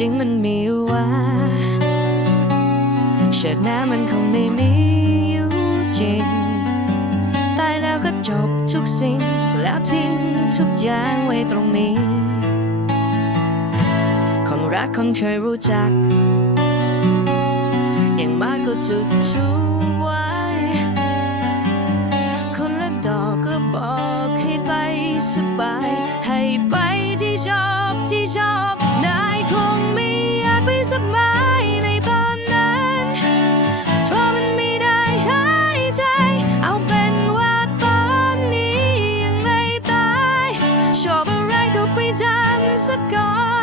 จริงมันมีว่าชาติหน้ามันคงไม่มีอยู่จริง ตายแล้วก็จบทุกสิ่ง แล้วทิ้งทุกอย่างไว้ตรงนี้ คนรักคนเคยรู้จัก อย่างมากก็จุดชู gossip God.